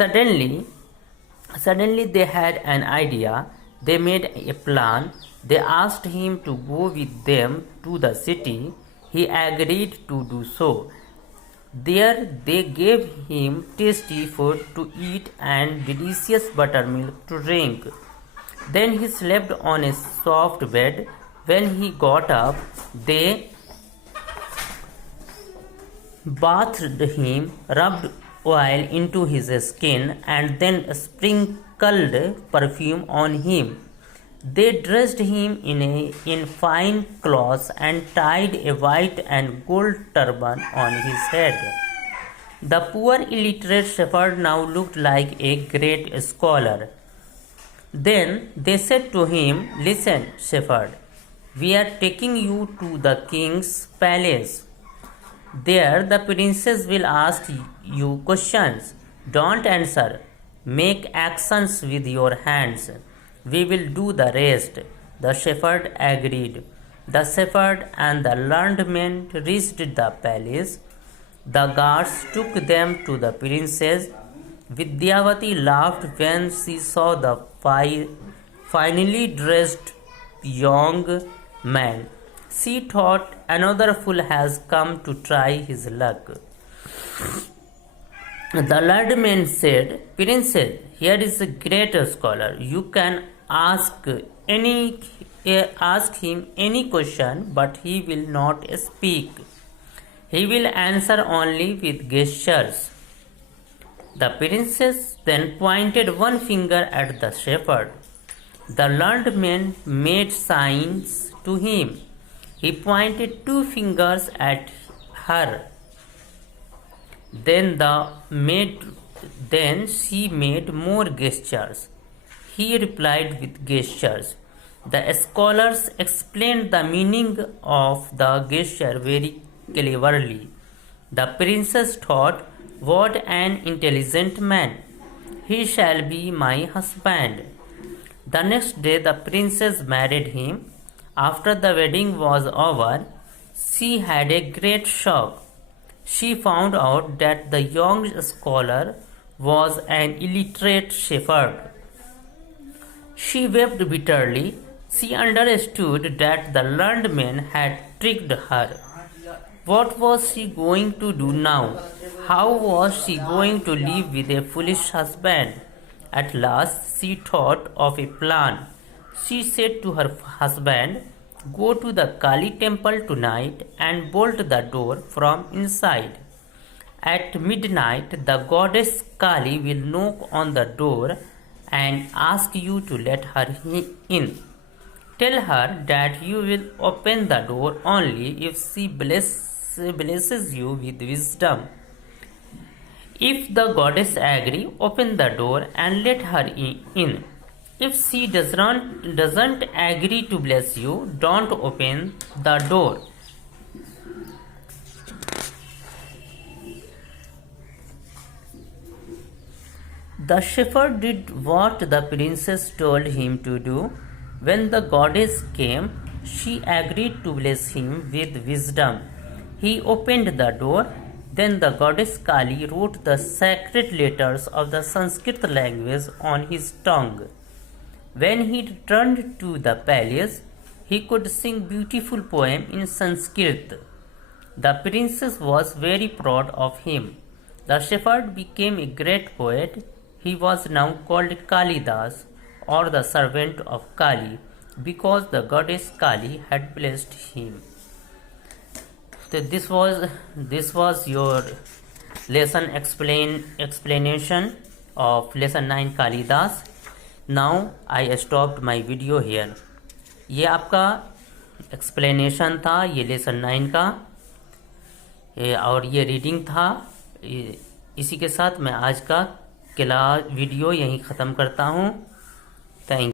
Suddenly, Suddenly they had an idea. They made a plan. They asked him to go with them to the city. He agreed to do so. There they gave him tasty food to eat and delicious buttermilk to drink. Then he slept on a soft bed. When he got up, they bathed him, rubbed oil into his skin, and then sprinkled perfume on him. They dressed him in fine clothes and tied a white and gold turban on his head. The poor illiterate shepherd now looked like a great scholar. Then they said to him, "Listen, shepherd, we are taking you to the king's palace. There the princess will ask you questions. Don't answer. Make actions with your hands. We will do the rest." The shepherd agreed. The shepherd and the learned men reached the palace. The guards took them to the princess. Vidyavati laughed when she saw the finely dressed young man. She thought, another fool has come to try his luck. The learned man said, "Princess, here is a great scholar. You can ask him any question, but he will not speak. He will answer only with gestures." The princess then pointed one finger at the shepherd. The learned man made signs to him. He pointed two fingers at her. Then she made more gestures. He replied with gestures. The scholars explained the meaning of the gesture very cleverly. The princess thought, "What an intelligent man! He shall be my husband." The next day the princess married him. After the wedding was over, she had a great shock. She found out that the young scholar was an illiterate shepherd. She wept bitterly. She understood that the learned man had tricked her. What was she going to do now? How was she going to live with a foolish husband? At last she thought of a plan. She said to her husband, "Go to the Kali temple tonight and bolt the door from inside. At midnight the goddess Kali will knock on the door and ask you to let her in. Tell her that you will open the door only if she blesses you with wisdom. If the goddess agree, open the door and let her in. If she doesn't agree to bless you, don't open the door." The shepherd did what the princess told him to do. When the goddess came, she agreed to bless him with wisdom. He opened the door. Then the goddess Kali wrote the sacred letters of the Sanskrit language on his tongue. When he returned to the palace, he could sing beautiful poems in Sanskrit. The princess was very proud of him. The shepherd became a great poet. He was now called Kalidas, or the servant of Kali, because the goddess Kali had blessed him. So this was your lesson explanation of lesson 9 Kalidas. Now I stopped my video here. ये आपका explanation था, ये lesson 9 का, और ये reading था। इसी के साथ मैं आज का क्लास वीडियो यहीं ख़त्म करता हूँ। थैंक